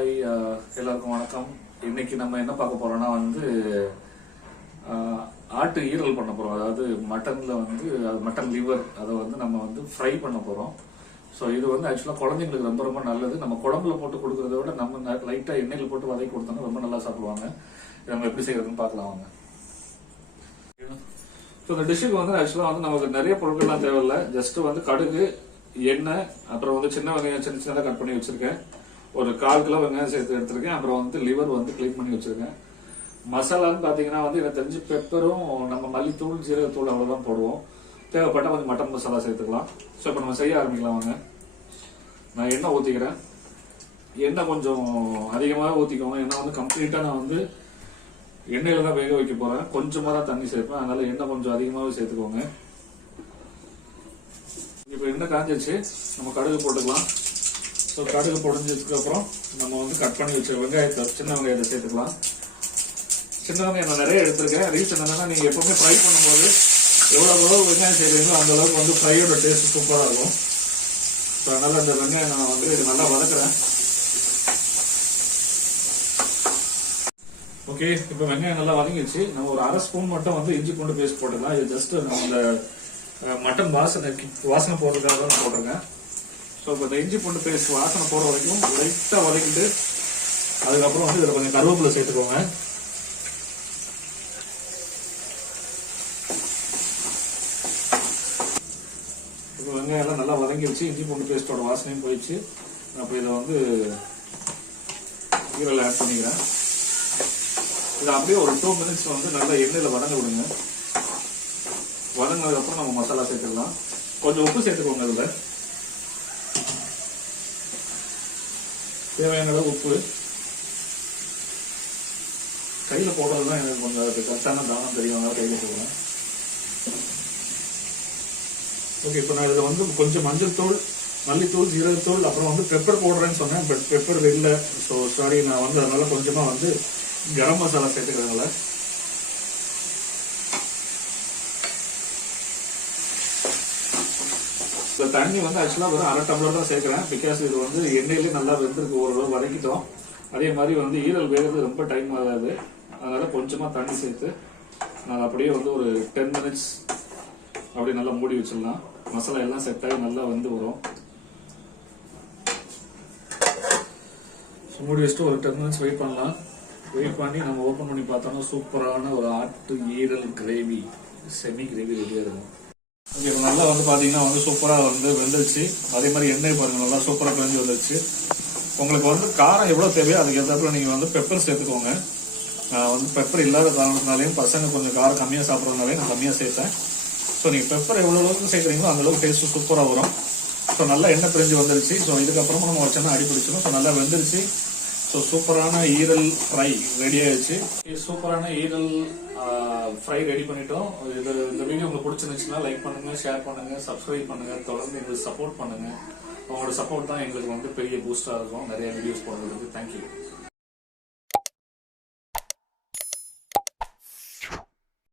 Hi, எல்லாருக்கும் வணக்கம். இன்னைக்கு நம்ம என்ன பார்க்க போறோம்னா ஆட்டு ஈரல் பண்ண போறோம். அதாவது மட்டன்ல மட்டன் லிவர் அதை நம்ம ஃப்ரை பண்ண போறோம். ஸோ இது ஆக்சுவலாக குழந்தைங்களுக்கு ரொம்ப ரொம்ப நல்லது. நம்ம குழம்புல போட்டு கொடுக்கறத விட நம்ம லைட்டா எண்ணெயில் போட்டு வதக்கி கொடுத்தோம்னா ரொம்ப நல்லா சாப்பிடுவாங்க. நம்ம எப்படி செய்யறதுன்னு பார்க்கலாம் வாங்க. ஸோ இந்த டிஷ்ஷுக்கு ஆக்சுவலாக நமக்கு நிறைய பொருட்கள்லாம் தேவையில்லை. ஜஸ்ட் கடுகு, எண்ணெய், அப்புறம் சின்ன வெங்காயம் சின்ன சின்னதாக கட் பண்ணி வச்சிருக்கேன். ஒரு 1/4 கிலோ வெங்காயம் சேர்த்து எடுத்திருக்கேன். அப்புறம் லிவர் கிளீன் பண்ணி வச்சிருக்கேன். மசாலான்னு பாத்தீங்கன்னா எனக்கு தெரிஞ்சு பெப்பரும் நம்ம மல்லித்தூள், ஜீரகத்தூள் அவ்வளவுதான் போடுவோம். தேவைப்பட்ட கொஞ்சம் மட்டன் மசாலா சேர்த்துக்கலாம். ஸோ இப்போ நம்ம செய்ய ஆரம்பிக்கலாம் வாங்க. நான் எண்ணெய் ஊற்றிக்கிறேன். எண்ணெய் கொஞ்சம் அதிகமாக ஊற்றிக்கோங்க. ஏன்னா கம்ப்ளீட்டாக நான் எண்ணெயில தான் வேக வைக்க போறேன். கொஞ்சமாக தான் தண்ணி சேர்ப்பேன். அதனால எண்ணெய் கொஞ்சம் அதிகமாகவே சேர்த்துக்கோங்க. இப்போ எண்ணெய் காஞ்சிச்சு, நம்ம கடுகு போட்டுக்கலாம். ஸோ கடுகு பொடிஞ்சதுக்கு அப்புறம் நம்ம கட் பண்ணி வச்ச வெங்காயத்தை, சின்ன வெங்காயத்தை சேர்த்துக்கலாம். சின்ன வெங்காயம் நான் நிறைய எடுத்திருக்கேன். ரீசன் என்னன்னா, நீங்க எப்பவுமே ஃப்ரை பண்ணும்போது எவ்வளவு வெங்காயம் செய்வீங்களோ அந்த அளவுக்கு ஃப்ரையோட டேஸ்ட் சூப்பரா இருக்கும். ஸோ அதனால அந்த வெங்காயம் நான் இது நல்லா வதக்குறேன். ஓகே, இப்போ வெங்காயம் நல்லா வதங்கிடுச்சு. நம்ம ஒரு 1/2 ஸ்பூன் மட்டும் இஞ்சி பூண்டு பேஸ்ட் போட்டுக்கலாம். இது ஜஸ்ட் நம்ம இந்த மட்டன் வாசனை போடுறதுக்காக தான் நான் போட்டிருக்கேன். ஸோ இப்போ இந்த இஞ்சி பூண்டு பேஸ்ட் வாசனை போடுற வரைக்கும் லைட்டாக வதக்கிட்டு அதுக்கப்புறம் இதில் கொஞ்சம் கருவேப்பிலை சேர்த்துக்கோங்க. இப்போ வெங்காயம் எல்லாம் நல்லா வதங்கிடுச்சு. இஞ்சி பூண்டு பேஸ்டோட வாசனையும் போயிடுச்சு. அப்போ இதை ஈரல் ஆட் பண்ணிக்கிறேன். இதை அப்படியே ஒரு 2 மினிட்ஸ் நல்லா எண்ணெயில் வதங்க விடுங்க. வதங்கினதுக்கப்புறம் நம்ம மசாலா சேர்த்துக்கலாம். கொஞ்சம் உப்பு சேர்த்துக்கோங்க. இதில் தேவையான அளவு உப்பு. கையில் போடுறதுதான் எனக்கு கொஞ்சம் கரெக்டான தானம் தெரியும். அதனால கையில் போடுறேன். ஓகே, இப்போ நான் இதில் கொஞ்சம் மஞ்சள் தூள், மல்லித்தூள், ஜீரகத்தூள், அப்புறம் பெப்பர் போடுறேன்னு சொன்னேன். பட் பெப்பர் இல்லை. ஸோ சாரி, நான் அதனால கொஞ்சமாக கரம் மசாலா சேர்த்துக்கிறதுனால. தண்ணி ஆக்சுவலாக வெறும் 1/2 டம்ளர் தான் சேர்க்கிறேன். பிகாஸ் இது எண்ணெயிலே நல்லா வெந்திருக்கு, ஓரளவு வதக்கிட்டோம். அதே மாதிரி ஈரல் வேகிறது ரொம்ப டைம் ஆகாது. அதனால கொஞ்சமா தண்ணி சேர்த்து நான் அப்படியே ஒரு 10 மினிட்ஸ் அப்படி நல்லா மூடி வச்சிடலாம். மசாலா எல்லாம் செட் ஆகி நல்லா வரும். மூடி வச்சுட்டு ஒரு 10 மினிட்ஸ் வெயிட் பண்ணலாம். வெயிட் பண்ணி நம்ம ஓப்பன் பண்ணி பார்த்தோம்னா சூப்பரான ஒரு ஆட்டு ஈரல் கிரேவி, செமி கிரேவி ரெடியாக இருக்கும். இப்போ நல்லா பார்த்தீங்கன்னா சூப்பராக வெந்துருச்சு. அதே மாதிரி எண்ணெய் பாருங்க நல்லா சூப்பராக பிரிஞ்சு வந்துருச்சு. உங்களுக்கு காரம் எவ்வளோ தேவையோ அதுக்கு ஏற்றாப்புல நீங்கள் பெப்பர் சேர்த்துக்கோங்க. பெப்பர் இல்லாத காரணத்தினாலையும் பசங்க கொஞ்சம் காரம் கம்மியாக சாப்பிட்றதுனாலையும் நான் கம்மியாக சேர்த்தேன். ஸோ நீங்கள் பெப்பர் எவ்வளோ அளவுக்கு சேர்க்குறீங்களோ அந்த அளவுக்கு டேஸ்ட் சூப்பராக வரும். ஸோ நல்லா எண்ணெய் பிரிஞ்சு வந்துருச்சு. ஸோ இதுக்கப்புறமா நம்ம வச்சோன்னா அடி பிடிச்சிடும். ஸோ நல்லா வெந்துருச்சு. ஸோ சூப்பரான ஈரல் ஃப்ரை ரெடி ஆயிடுச்சு. சூப்பரான ஈரல் ஃப்ரை ரெடி பண்ணிட்டோம். இந்த வீடியோ உங்களுக்கு பிடிச்சிருந்துச்சுன்னா லைக் பண்ணுங்க, ஷேர் பண்ணுங்க, சப்ஸ்கிரைப் பண்ணுங்க. தொடர்ந்து எங்களுக்கு சப்போர்ட் பண்ணுங்க. உங்களோட சப்போர்ட் தான் எங்களுக்கு பெரிய பூஸ்டா இருக்கும் நிறைய வீடியோஸ் போடுறதுக்கு. தேங்க்யூ.